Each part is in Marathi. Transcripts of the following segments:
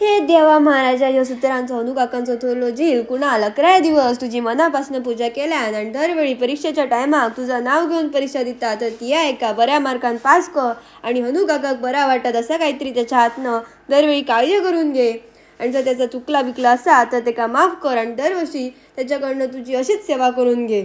हे देवा महाराजा ह्यो सुतरांचो हनू काकांचो थोरलो झील कुणाल 11 दिवस तुझी मनापासून पूजा केल्यान आणि दरवेळी परीक्षेच्या टायमाक तुझं नाव घेऊन परीक्षा दिता तर तिया एका बऱ्या मार्कान पास कर आणि हनू काकाक बरा वाटत असं काहीतरी त्याच्या हातनं दरवेळी काळजी करून घे आणि जर त्याचा चुकला बिकला असा तर त्याला माफ कर आणि दरवर्षी त्याच्याकडनं तुझी अशीच सेवा करून घे.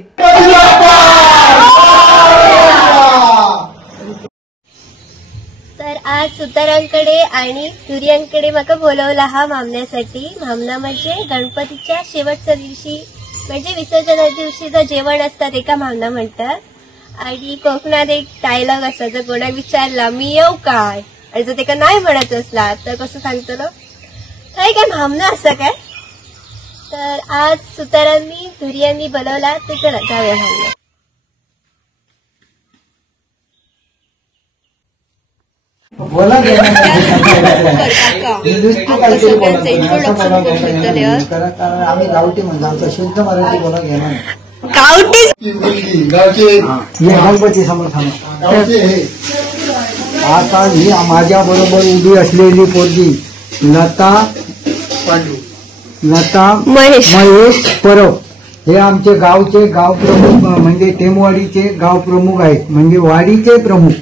तर आज सुतारांकडे आणि तुर्यांकडे माका बोलवला हा मामण्यासाठी. मामना म्हणजे गणपतीच्या शेवटच्या दिवशी म्हणजे विसर्जना दिवशीचं जेवण असतात एका मामना म्हणतात. आणि कोकणात एक डायलॉग असा जर कोणाक विचारला मी येऊ काय आणि जर त्याला नाही म्हणत असला तर कसं सांगतलो काय काय मामना असा काय. तर आज सुतारांनी तुर्यांनी बोलवला तर चला जाऊया मामना. बोला आम्ही गावठी म्हणजे आमचा शुद्ध मराठी बोला घेणार गणपती समोर आता ही माझ्या बरोबर उभी असलेली पोरगी लता महेश परब हे आमचे गावचे गाव प्रमुख म्हणजे टेमवाडीचे गाव प्रमुख आहेत म्हणजे वाडीचे प्रमुख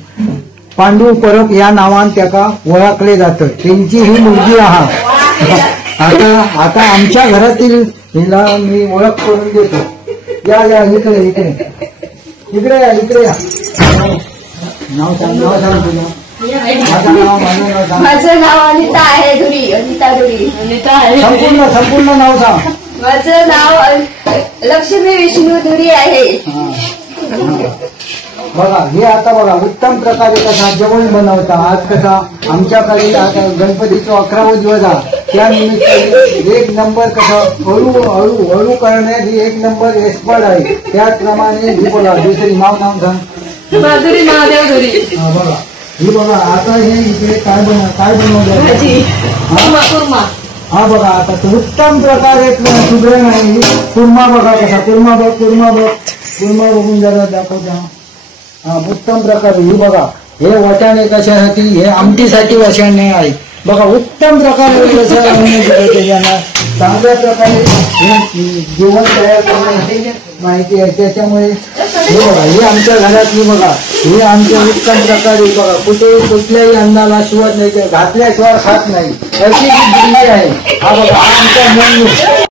पांडू परब या नावान त्याका ओळखले जातं. त्यांची ही मुलगी आहात. आता आमच्या घरातील हिला मी ओळख करून देतो. या या इकडे इकडे इकडे या इकडे या. नाव सांग तुला. माझं नाव अनिता आहे. धुरी अनिता धुरी अनिता आहे. संपूर्ण नाव सांग. माझं नाव लक्ष्मी विष्णू धुरी आहे. बघा हे आता बघा उत्तम प्रकारे कसा जेवण बनवता. आज कसा आमच्याकडे आता गणपतीचा 11वा दिवस आहे त्यानिमित्त एक नंबर कसं हळू करण्यात ही एक नंबर एक्सपर्ट आहे. त्याचप्रमाणे ही बघा दुसरी नाव सांग. माधुरी महादेव धुरी. बघा ही बघा आता हे इकडे काय बनवलं हा बघा आता उत्तम प्रकारे सुग्रण आहे. कुर्मा बघा कसा कुर्मा बघून जरा दाखवता. हा उत्तम प्रकारे ही बघा हे वाटाणे कशासाठी हे आमटीसाठी वाटाणे आहे. बघा उत्तम प्रकारे त्याच्यानं चांगल्या प्रकारे जेवण तयार करण्याची माहिती आहे. त्याच्यामुळे हे बघा हे आमच्या घरातली बघा हे आमच्या उत्तम प्रकारे बघा कुठल्याही अन्नाला शिवत नाही ते घातल्याशिवाय खात नाही अशी दिली आहे. हा बघा आमचा मेनू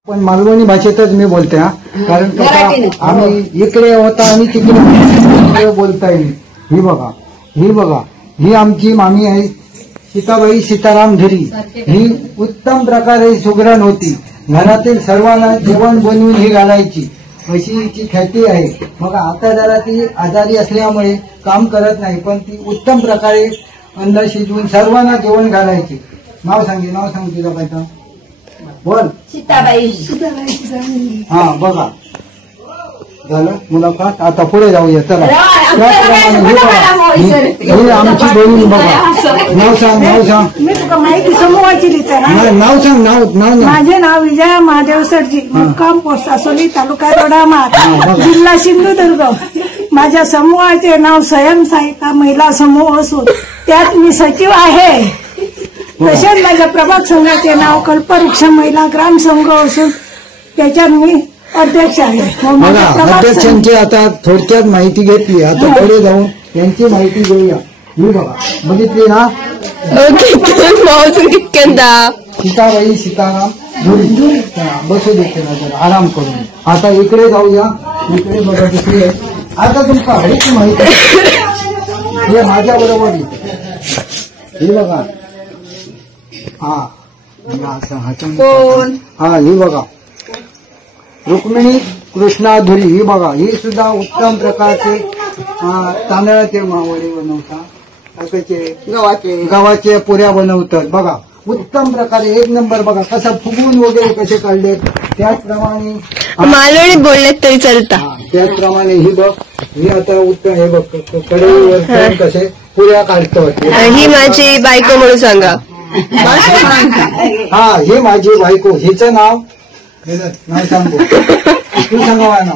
पण मालवणी भाषेतच मी बोलते हा कारण कसं आम्ही इकडे होता आणि तिकडे बोलता येईल. ही बघा ही आमची मामी आहे सीताबाई सीताराम धुरी. ही उत्तम प्रकारे सुगरण होती. घरातील सर्वांना जेवण बनवून ही घालायची अशी हिची ख्याती आहे. मग आता जरा ती आजारी असल्यामुळे काम करत नाही पण ती उत्तम प्रकारे अन्न शिजवून सर्वांना जेवण घालायची. नाव सांग तुझा पाहिजे बोल. सीताबाई. हा बघा झालं मुलाखत. आता पुढे जाऊया चला. त्याचप्रमाणे आमची बहीण बघा नाव सांग. मी तुका माहिती समूहाची लिहिते नाव सांग. नाव माझे नाव विजया महादेव सरजी मुक्काम पोस्ट असोली तालुका रोडामार जिल्हा सिंधुदुर्ग. माझ्या समूहाचे नाव स्वयंसहायता महिला समूह असून त्यात मी सचिव आहे. तसेच माझ्या प्रभाग संघाचे नाव कल्पवृक्ष महिला ग्राम संघ असून त्याच्यात मी अध्यक्ष आहे. अध्यक्षांची आता थोडक्यात माहिती घेतली. आता पुढे जाऊन यांची माहिती घेऊया. ही बघा बघितली ना सीताबाई सीताराम धुरी. बसू देते ना आराम करून. आता इकडे जाऊया. इकडे बघा दुसरी आहे. आता तुमका हळीची माहिती हे माझ्या बरोबर ही बघा. हा ही बघा रुक्मिणी कृष्णा धुरी. ही बघा ही सुद्धा उत्तम प्रकारचे तांदळाचे मावळे बनवतात. गव्हाचे पुऱ्या बनवतात. बघा उत्तम प्रकारे एक नंबर. बघा कसं फुगून वगैरे कसे काढले त्याचप्रमाणे मालवणीत बोलले तरी चालता. त्याचप्रमाणे ही बघ ही आता उत्तम हे बघ कढईवर कसे पुऱ्या काढतात. ही माझी बायको म्हणून सांगा. हा ही माझी बायको. हिचं नाव सांगू तू सांगा ना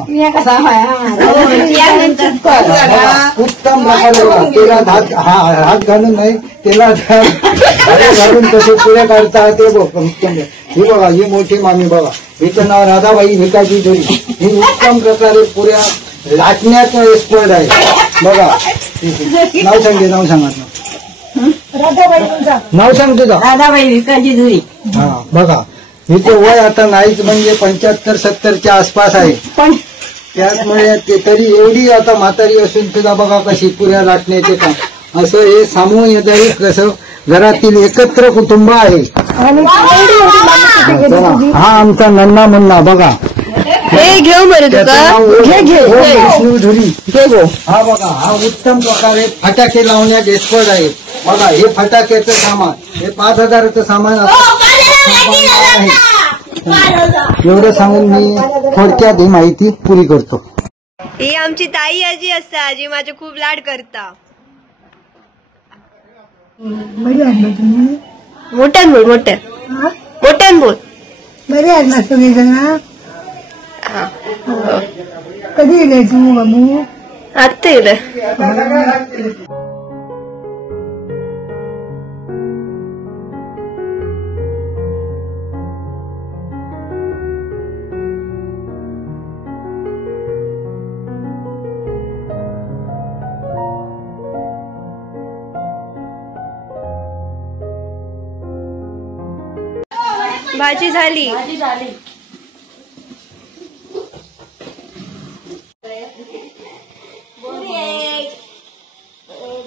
उत्तम प्रकारे बघा तेलात हात घालून नाही तेलात घालून कसे पुऱ्या काढतात ते बघ उत्तम. ही बघा ही मोठी मामी बघा हिचं नाव राधाबाई भिकाजी धुरी. ही उत्तम प्रकारे पुऱ्या लाटण्याचं एक्सपर्ट आहे बघा. नाव सांगते नाव सांगा नाव सांग तुझं. राधाबाई भिकाजी धुरी. हा बघा हिचं वय आता नाहीच म्हणजे 75-70च्या आसपास आहे. पण त्यामुळे ते तरी एवढी आता म्हातारी असून सुद्धा बघा कशी पुऱ्या लाटण्याचे काम. असं हे सामूहिक कसं घरातील एकत्र कुटुंब आहे. चला, हा आमचा नन्ना मुन्ना बघा. हे घेऊ बरं त्याचं तुका. नाव विष्णू धुरी. घे हा बघा हा उत्तम प्रकारे फटाके लावण्यात एक्सपर्ट आहे. बघा हे फटाक्याचं सामान हे 5,000चं सामान असतं. एवढं सांगून मी थोडक्यात ही माहिती पुरी करतो. ही आमची ताई आजी असता जी माझे खूप लाड करता. मोठ्यान बोल मोठ्यान बोल. बरे आहेत ना तुम्ही जण. कधी गेले तू बाबू. आत्ता येईल. भाजी झाली.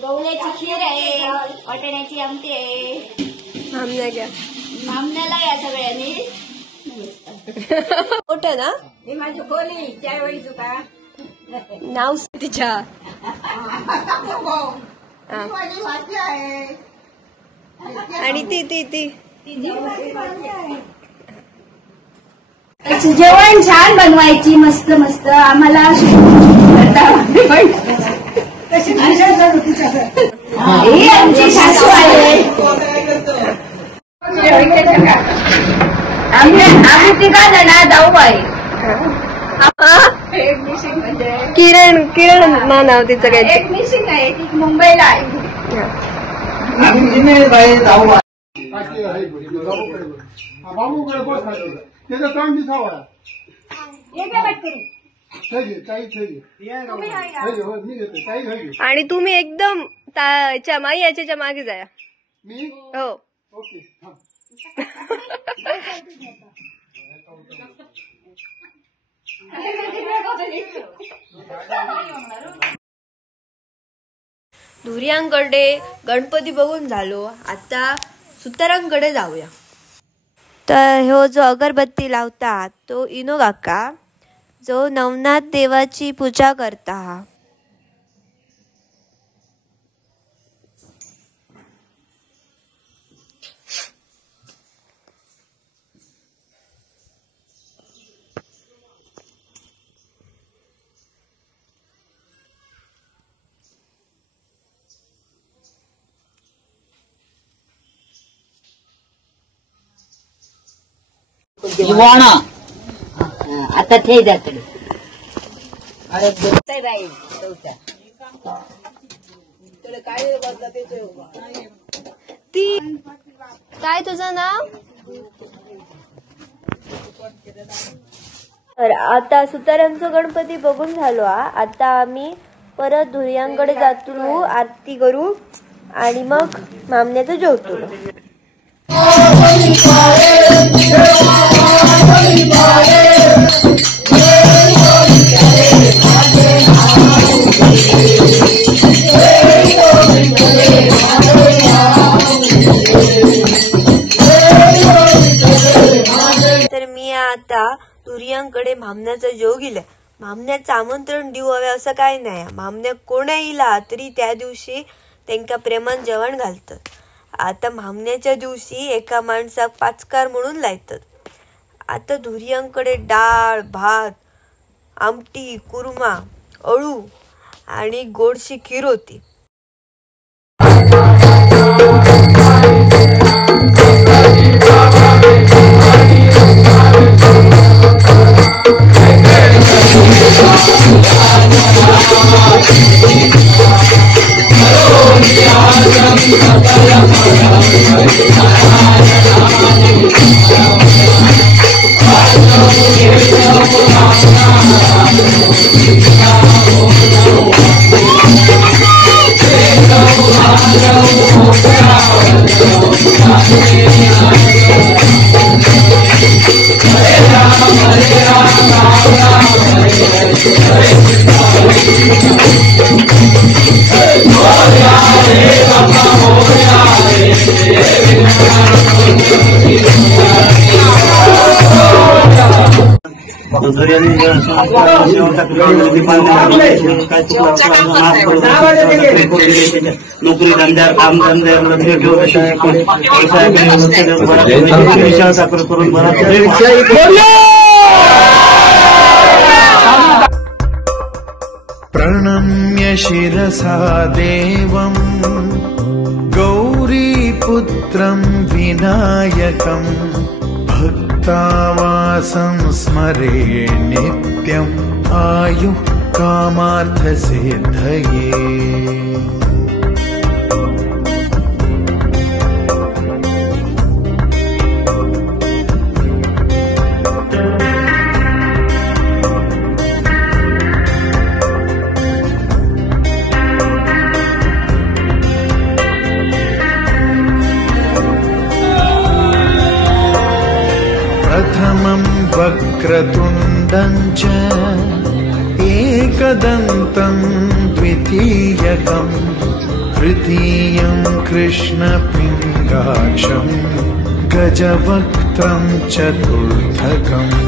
गवल्याची खीर आहे, वाटाण्याची आमटी आहे. आमना घ्या. मामण्याला या सगळ्यांनी. मोठं ना ही माझी खोली चाय वळी तुका. नाव तिच्या. आणि ती जेवण छान बनवायची मस्त मस्त आम्हाला. ही आमची सासू आहे. आम्ही तिघा जण जाऊ आहे. किरण ना नाव तिचं काय. एक मिसिंग आहे ती मुंबईला आहे. आणि तुम्ही एकदम माई याच्या मागे जाया. हो धुर्यांकडे गणपती बघून झालो. आता सुतारांकडे जाऊया. तर ह्यो जो अगरबत्ती लावता तो इनो काका जो नवनाथ देवाची पूजा करता. आता ते जाते ती काय तुझं नाव. तर आता सुतारांचं गणपती बघून झालो. आता आम्ही परत धुर्यांकडे जातो, आरती करू आणि मग मामण्याचं जेवतो. तर मी आता धुर्यांकडे मामण्याचं जेव गेलं. मामण्याचं आमंत्रण देऊ हवे असं काय नाही. मामण्या कोणा येला तरी त्या दिवशी त्यांका प्रेमान जेवण घालतात. आता मामण्याच्या दिवशी एका माणसाक पाचकार म्हणून लायतात. आता धुर्यांकडे डाळ भात आमटी कुर्मा अळू आणि गोडशी खीर होती. नोकरी धंद्यावर काम धंद्यावर करून प्रणम्य शिरसा देवम् गौरीपुत्रं विनायकम् भक्तावासं स्मरे नित्यम् आयुः कामार्थसिद्धये। प्रथमं वक्रतुण्डं च एकदन्तं द्वितीयकं तृतीयं कृष्णपिङ्गाक्षं गजवक्त्रं चतुर्थकम्।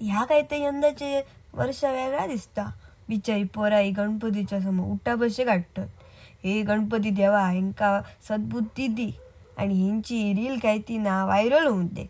ह्या काय ते यंदाचे वर्ष वेगळा दिसता. बिचारी पोराई गणपतीच्या समोर उठा बशे काढतात. हे गणपती देवा हेंका सद्बुद्धी दी आणि हेंची रील काय ती ना व्हायरल होऊन दे.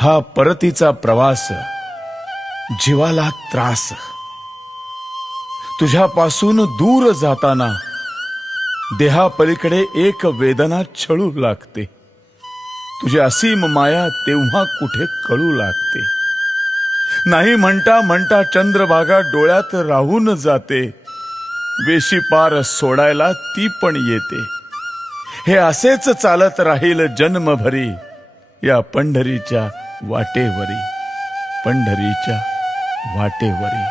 हा परतीचा प्रवास जीवाला त्रास. तुझ्यापासून दूर जाताना देहापलीकडे एक वेदना छळू लागते. तुझी असीम माया तेव्हा कुठे कळू लागते. नाही म्हणता म्हणता चंद्रभागा डोळ्यात राहून जाते. वेशी पार सोडायला ती पण येते. हे असेच चालत राहील जन्मभरी या पंढरीच्या वाटेवरी, पंढरीच्या वाटेवरी.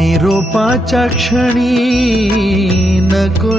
निरोपाच्या क्षणी नको